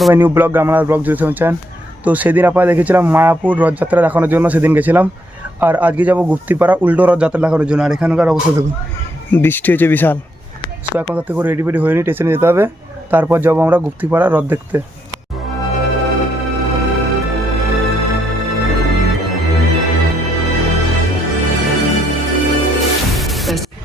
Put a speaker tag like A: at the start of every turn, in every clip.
A: To my new blog grammar blog seven চ্যান তো সেদিন আপনারা দেখেছিলাম মায়াপুর রথযাত্রা দেখানোর জন্য সেদিন গেছিলাম। আর আজকে যাব গুপ্তিপাড়া উল্টো রথযাত্রা দেখানোর জন্য। আর এখানকার অবস্থা দেখুন, বৃষ্টি হয়েছে বিশাল। সো এখন তার থেকে রেডি ফেডি হয়নি স্টেশনে যেতে হবে। তারপর যাব আমরা গুপ্তিপাড়া রথ দেখতে।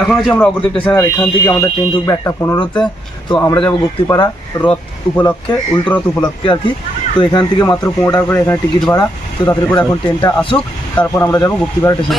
A: এখন হচ্ছে আমরা অগ্রদীপ স্টেশন আর এখান থেকে আমাদের ট্রেন ঢুকবে একটা পনেরোতে। তো আমরা যাব গুপ্তিপাড়া রথ উপলক্ষে উল্টো রথ উপলক্ষে আর কি। তো এখান থেকে মাত্র পনেরো টাকা করে এখানে টিকিট ভাড়া। তো তাদের করে এখন ট্রেনটা আসুক তারপর আমরা যাব গুপ্তিপাড়া স্টেশন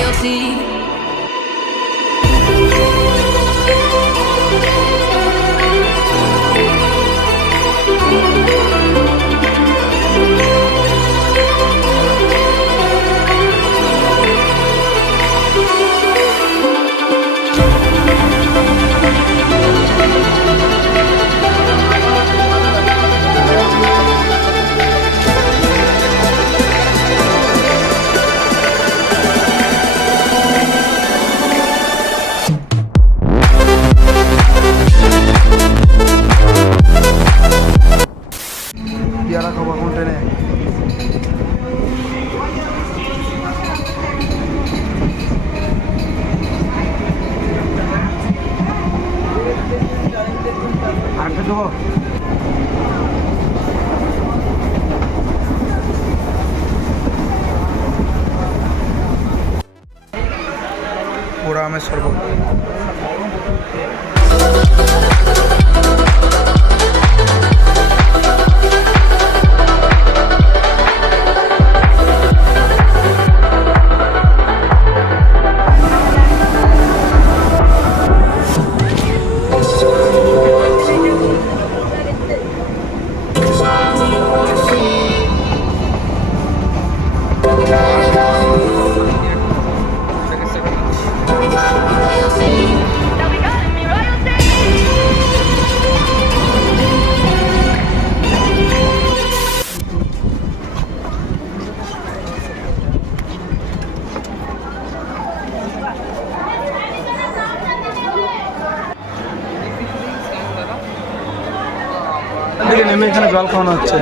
A: দিকে নেমে এখানে জল খাওয়ানো হচ্ছে।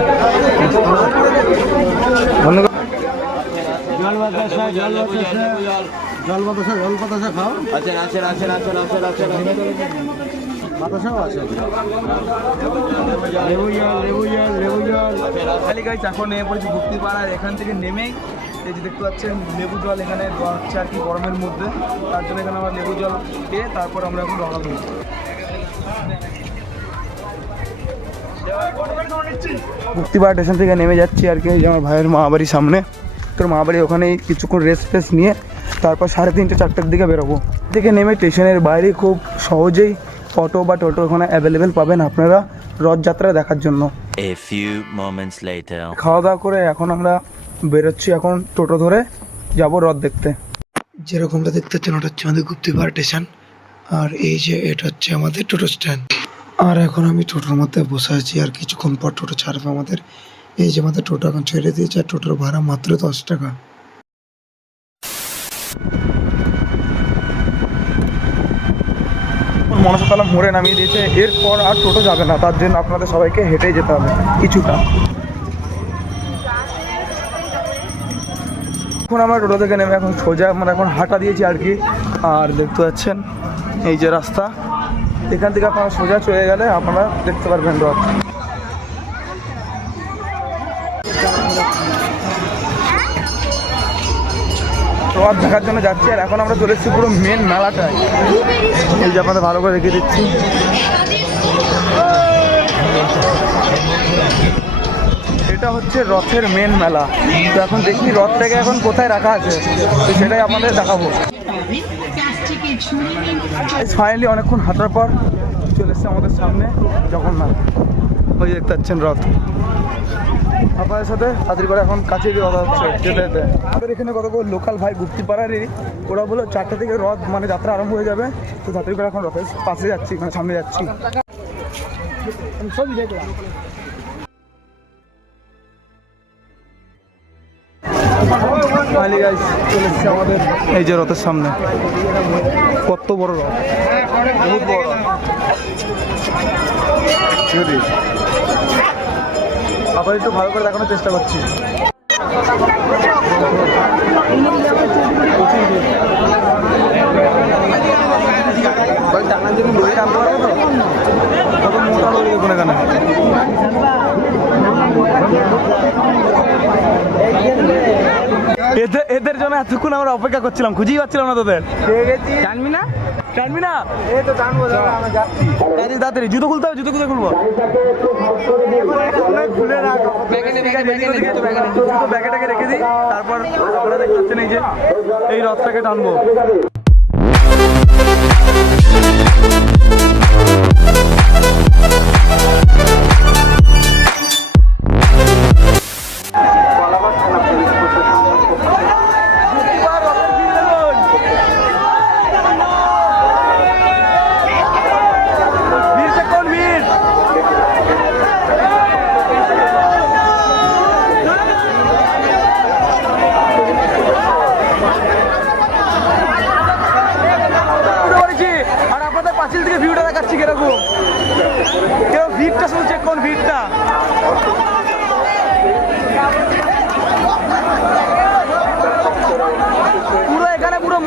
B: জল বাতাসা জল বাতাসা জল বাতাসা জল বাতাসা খাও।
C: আছেন আছেন আছেন আছেন আছেন আছেন।
B: বাতাসাও আছে। লেবু জল লেবু জল লেবু জল।
A: খালি গাইজ এখন নেমে পড়েছি ভক্তি পাড়ার এখান থেকে নেমেই। এই যে দেখতে পাচ্ছেন লেবু জল এখানে হচ্ছে আর কি গরমের মধ্যে। তার জন্য এখানে আমরা লেবু জল পেয়ে তারপর আমরা এখন রওনা দেবো মুক্তিপাড়া স্টেশন থেকে নেমে যাচ্ছি আর কি এই যে আমার ভাইয়ের মা বাড়ির সামনে। তোর মা বাড়ি ওখানে কিছুক্ষণ রেস্ট ফেস্ট নিয়ে তারপর সাড়ে তিনটে চারটের দিকে বেরোবো। থেকে নেমে স্টেশনের বাইরে খুব সহজেই অটো বা টোটো ওখানে অ্যাভেলেবেল পাবেন আপনারা রথযাত্রা দেখার জন্য। খাওয়া দাওয়া করে এখন আমরা বেরোচ্ছি এখন টোটো ধরে যাব রথ দেখতে। যেরকমটা দেখতে পাচ্ছেন ওটা হচ্ছে আমাদের গুপ্তিপাড়া স্টেশন আর এই যে এটা হচ্ছে আমাদের টোটো স্ট্যান্ড আর এখন আমি টোটোর মধ্যে বসে আছি আর কিছুক্ষণ পর টোটো ছাড়বে আমাদের। এই যে আমাদের টোটো এখন ছেড়ে দিয়েছে আর টোটোর ভাড়া মাত্র দশ টাকা। মনসাতলা মোড়ে নামিয়ে দিয়েছে। এরপর আর টোটো যাবে না, তার জন্য আপনাদের সবাইকে হেঁটে যেতে হবে কিছুটা। এখন আমরা টোটো থেকে নেমে এখন সোজা মানে এখন হাঁটা দিয়েছি আর কি। আর দেখতে পাচ্ছেন, এই যে রাস্তা। এখান থেকে আপনারা সোজা চলে গেলে আপনারা দেখতে পারবেন রথ। রথ দেখার জন্য যাচ্ছি, আর এখন আমরা চলে এসেছি পুরো মেন মেলাটায়। এই যে আপনাদের ভালো করে রেখে দিচ্ছি। এটা হচ্ছে রথের মেন মেলা। তো এখন দেখি রথটাকে এখন কোথায় রাখা আছে, তো সেটাই আপনাদের দেখাবো। ফাইনালি অনেকক্ষণ হাঁটার পর চলে এসছে আমাদের সামনে জগন্নাথ। ওই দেখতে পাচ্ছেন রথ। আপনাদের সাথে তাড়াতাড়ি করে এখন কাছে গিয়ে কথা হচ্ছে, যেতে যেতে। আমাদের এখানে কতগুলো লোকাল ভাই ঘুরতে গুপ্তিপাড়ারই, ওরা বলো চারটে থেকে রথ মানে যাত্রা আরম্ভ হয়ে যাবে, তো তাড়াতাড়ি করে এখন রথের পাশে যাচ্ছি মানে সামনে যাচ্ছি। ফাইনালি গাইস চলে এসেছে আমাদের এই যে রথের সামনে। কত বড় রথ। বহুত বড়। আবার একটু ভালো করে দেখানোর চেষ্টা করছি। টানার জন্য টানতে পারবে তো মোটা দড়ি দেখুন এখানে এদের জন্য এতক্ষণ আমরা অপেক্ষা করছিলাম, খুঁজেই পাচ্ছিলাম না তোদের। টানবি না? না? তাড়াতাড়ি, জুতো খুলতে হবে, জুতো খুলে খুলবো? খুলে রাখ দিই, তারপর এই রথটাকে টানবো।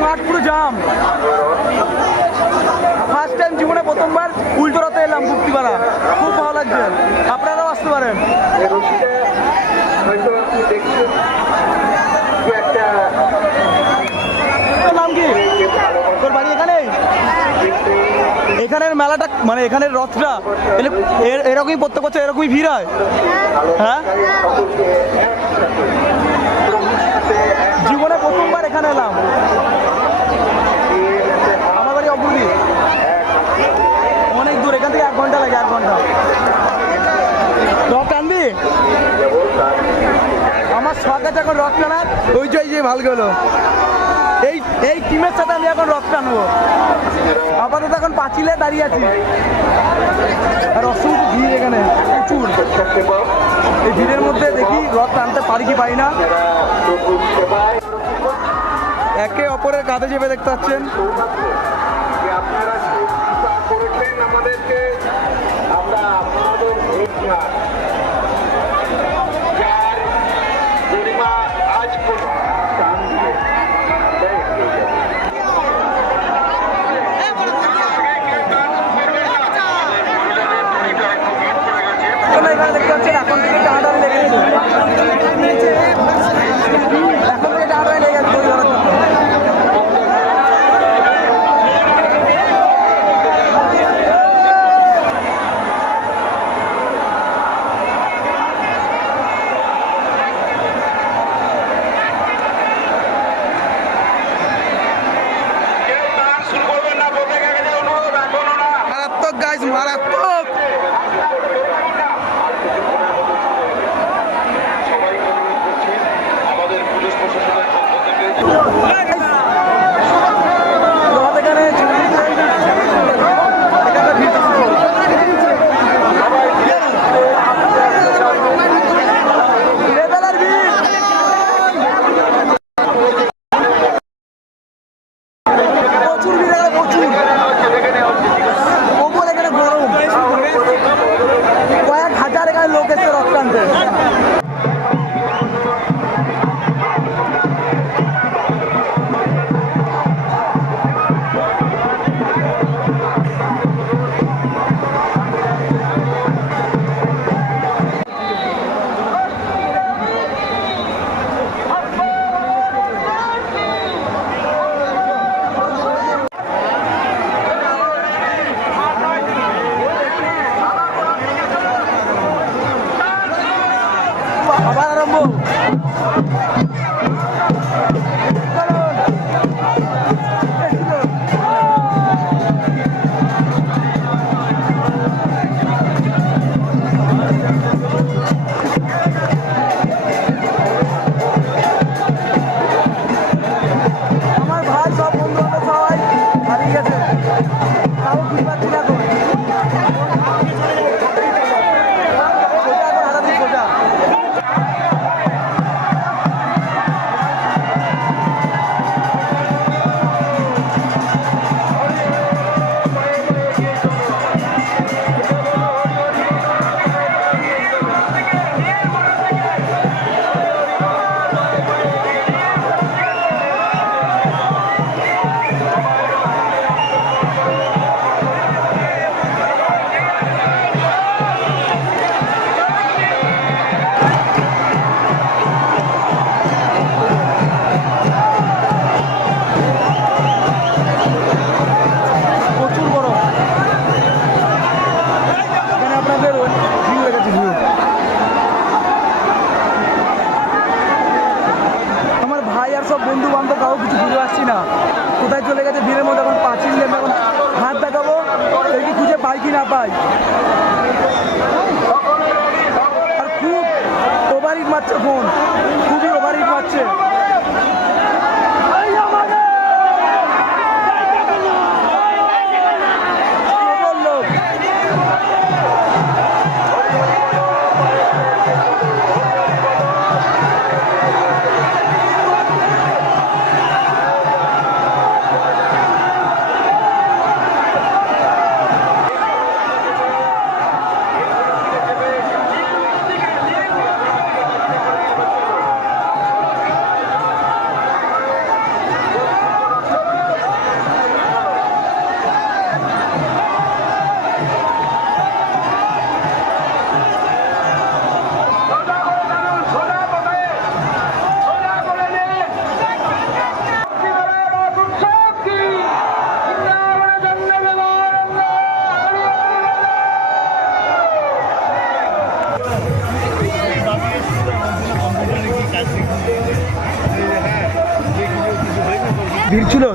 A: এখানে পুরো জাম ফার্স্ট টাইম জীবনে প্রথমবার উল্টো রথে এলাম মুক্তিপাড়া খুব ভালো লাগছে। আপনারাও আসতে পারেন। নাম কি? তোর বাড়ি এখানে এখানের মেলাটা মানে এখানের রথটা এর- এরকমই প্রত্যেক বছর এরকমই ভিড় হয়? হ্যাঁ? জীবনে প্রথমবার এখানে এলাম আমার বাড়ি অপূর্বী অনেক দূর এখান থেকে এক ঘণ্টা। রথ টানবি আমার শখ এখন রথ টানার, ওই যে যে ভালগুলো এই এই টিমের সাথে আমি এখন রথ টানবো। আপাতত এখন পাঁচিলে দাঁড়িয়ে আছি। আর অসংখ্য ভিড় এখানে, প্রচুর। এই ভিড়ের মধ্যে দেখি রথ টানতে পারি কি পারি না। একে অপরের কাঁধে চেপে দেখতে পাচ্ছেন।
D: আপনারা আমাদেরকে ভোটনা যার গরিমা আজ টান দিয়ে
A: দেখতে পাচ্ছেন থেকে টানাটানি লেগে গেছে এখন থেকে টানাটানি লেগে গেছে দড়ি ধরার জন্য।
D: কেউ টান শুরু করবেন না বলতে গেলে অনুরোধ এখনও না
A: মারাত্মক গাইস মারাত্মক
D: সবাই অনুরোধ করছি আমাদের পুলিশ প্রশাসনের পক্ষ থেকে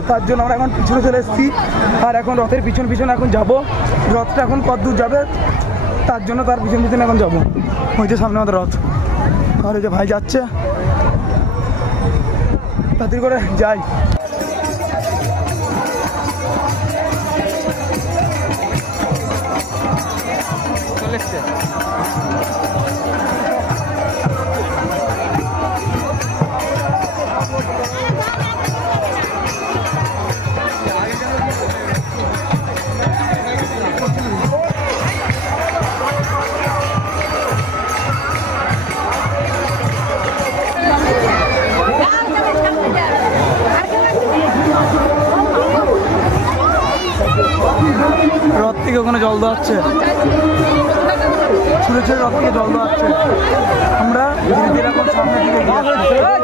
A: তার জন্য আমরা এখন পিছনে চলে এসেছি। আর এখন রথের পিছন পিছনে এখন যাব। রথটা এখন কত দূর যাবে, তার জন্য তার পিছন পিছনে এখন যাব। ওই যে সামনে আমাদের রথ। আর যে ভাই যাচ্ছে। তাদের করে যাই। চলে ওখানে জল দেওয়া হচ্ছে ছুটে ছোটো রথ থেকে জল দেওয়া হচ্ছে আমরা ধীরে ধীরে এখন সামনের দিকে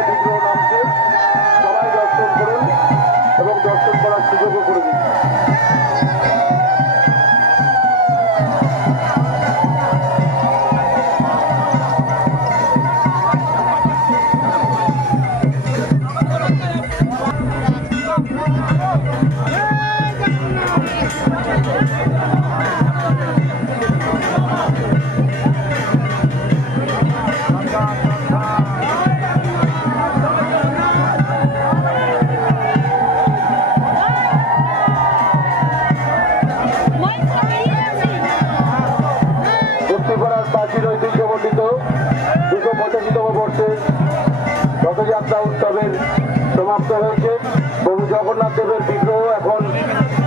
D: জগন্নাথ দেবের বিগ্রহ এখন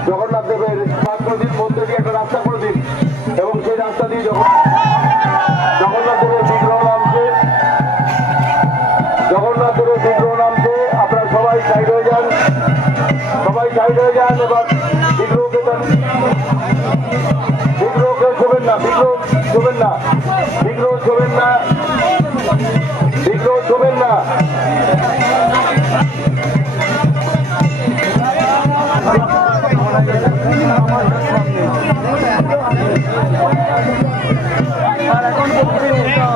D: জগন্নাথ দেবের মাত্র দিন মধ্যে দিয়ে একটা রাস্তা করে দিন। এবং সেই রাস্তা দিয়ে জগন্নাথ বিগ্রহ নামছে। জগন্নাথ বিগ্রহ নামছে। আপনারা সবাই সাইড হয়ে যান। সবাই সাইড হয়ে যান। এবার বিগ্রহকে দেন বিগ্রহকে ছবেন না। বিগ্রহ ছবেন না। বিগ্রহ ছবেন না। বিগ্রহ ছবেন না।
A: আর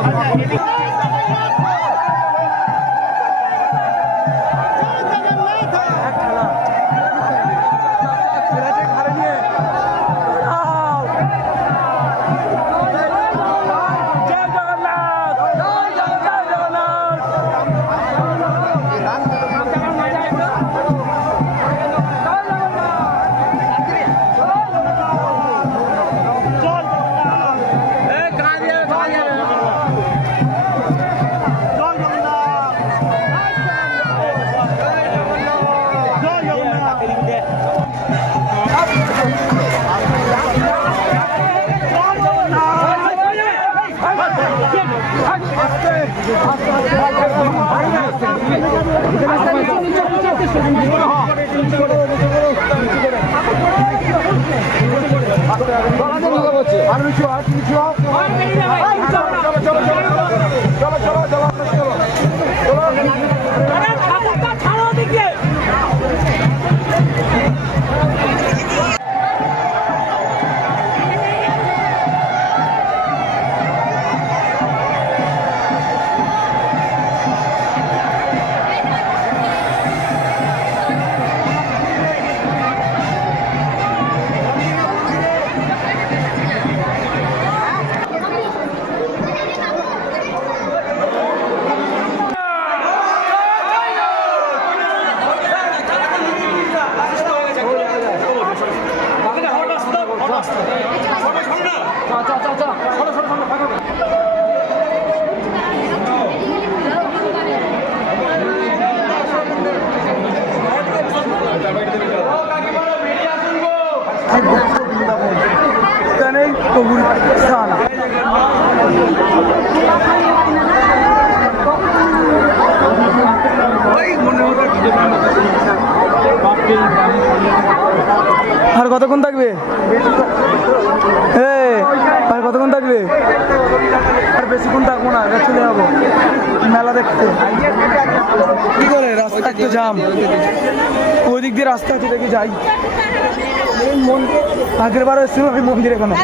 A: আর কিছু আর কিছু আর কতক্ষণ থাকবে? হ্যাঁ আর কতক্ষণ থাকবে? আর বেশিক্ষণ থাকব না চলে যাব। মেলা দেখতে। কি করে? রাস্তা একটু জাম। ওই দিক দিয়ে রাস্তা আছে দেখি যাই। আগের বার এসেছিলাম ওই মন্দির এখানে।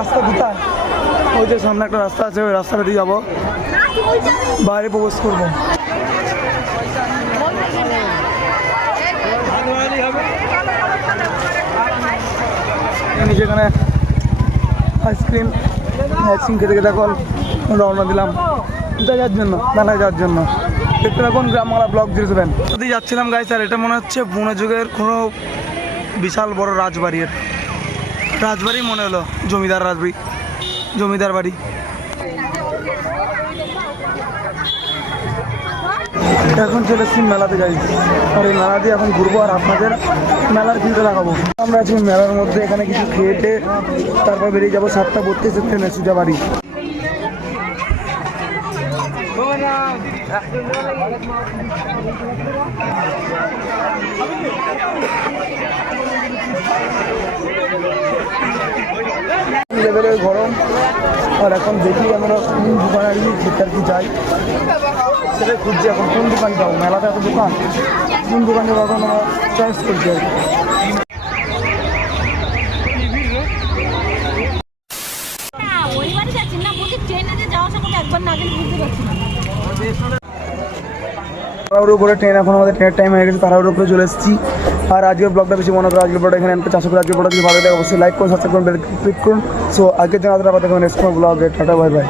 A: রাস্তা কোথায় ওই যে সামনে একটা রাস্তা আছে, ওই রাস্তাটা দিয়ে যাব। বাইরে প্রবেশ করব। এখানে আইসক্রিম আইসক্রিম খেতে খেতে এখন রওনা দিলাম যাওয়ার জন্য মেলায় যাওয়ার জন্য। দেখতে এখন গ্রামবাংলা ব্লগ জিরো সেভেন। যদি যাচ্ছিলাম গাই স্যার এটা মনে হচ্ছে পুনে যুগের কোনো বিশাল বড় রাজবাড়ির, রাজবাড়ি মনে হলো, জমিদার রাজবাড়ি, জমিদার বাড়ি। এখন চলে এসেছি মেলাতে যাই আর এই মেলা দিয়ে এখন ঘুরবো আর আপনাদের মেলার ভিডিও লাগাবো আমরা আছি মেলার মধ্যে, এখানে কিছু খেয়েটে তারপর বেরিয়ে যাব সাতটা বত্রিশে ট্রেনে সুজা বাড়ি। গরম, আর এখন দেখি আমরা কোন দোকানে আর কি যাই। সেটাই খুঁজছি এখন কোন দোকান যাব? মেলাতে এত দোকান? কোন দোকান চয়েস করছি আর উপরে ট্রেন এখন আমাদের ট্রেনের টাইম হয়ে গেছে তাড়াহুড়োর উপরে চলে এসেছি। আর আজকের ব্লগটা বেশি মনে করে আজকের ব্লগটা এখানে চাষ করে আজকের ব্লগটা যদি ভালো লাগে, অবশ্যই লাইক করুন সাবস্ক্রাইব করুন ক্লিক করুন। সো আজকের জন্য আবার দেখবেন নেক্সট ব্লগে টাটা বাই বাই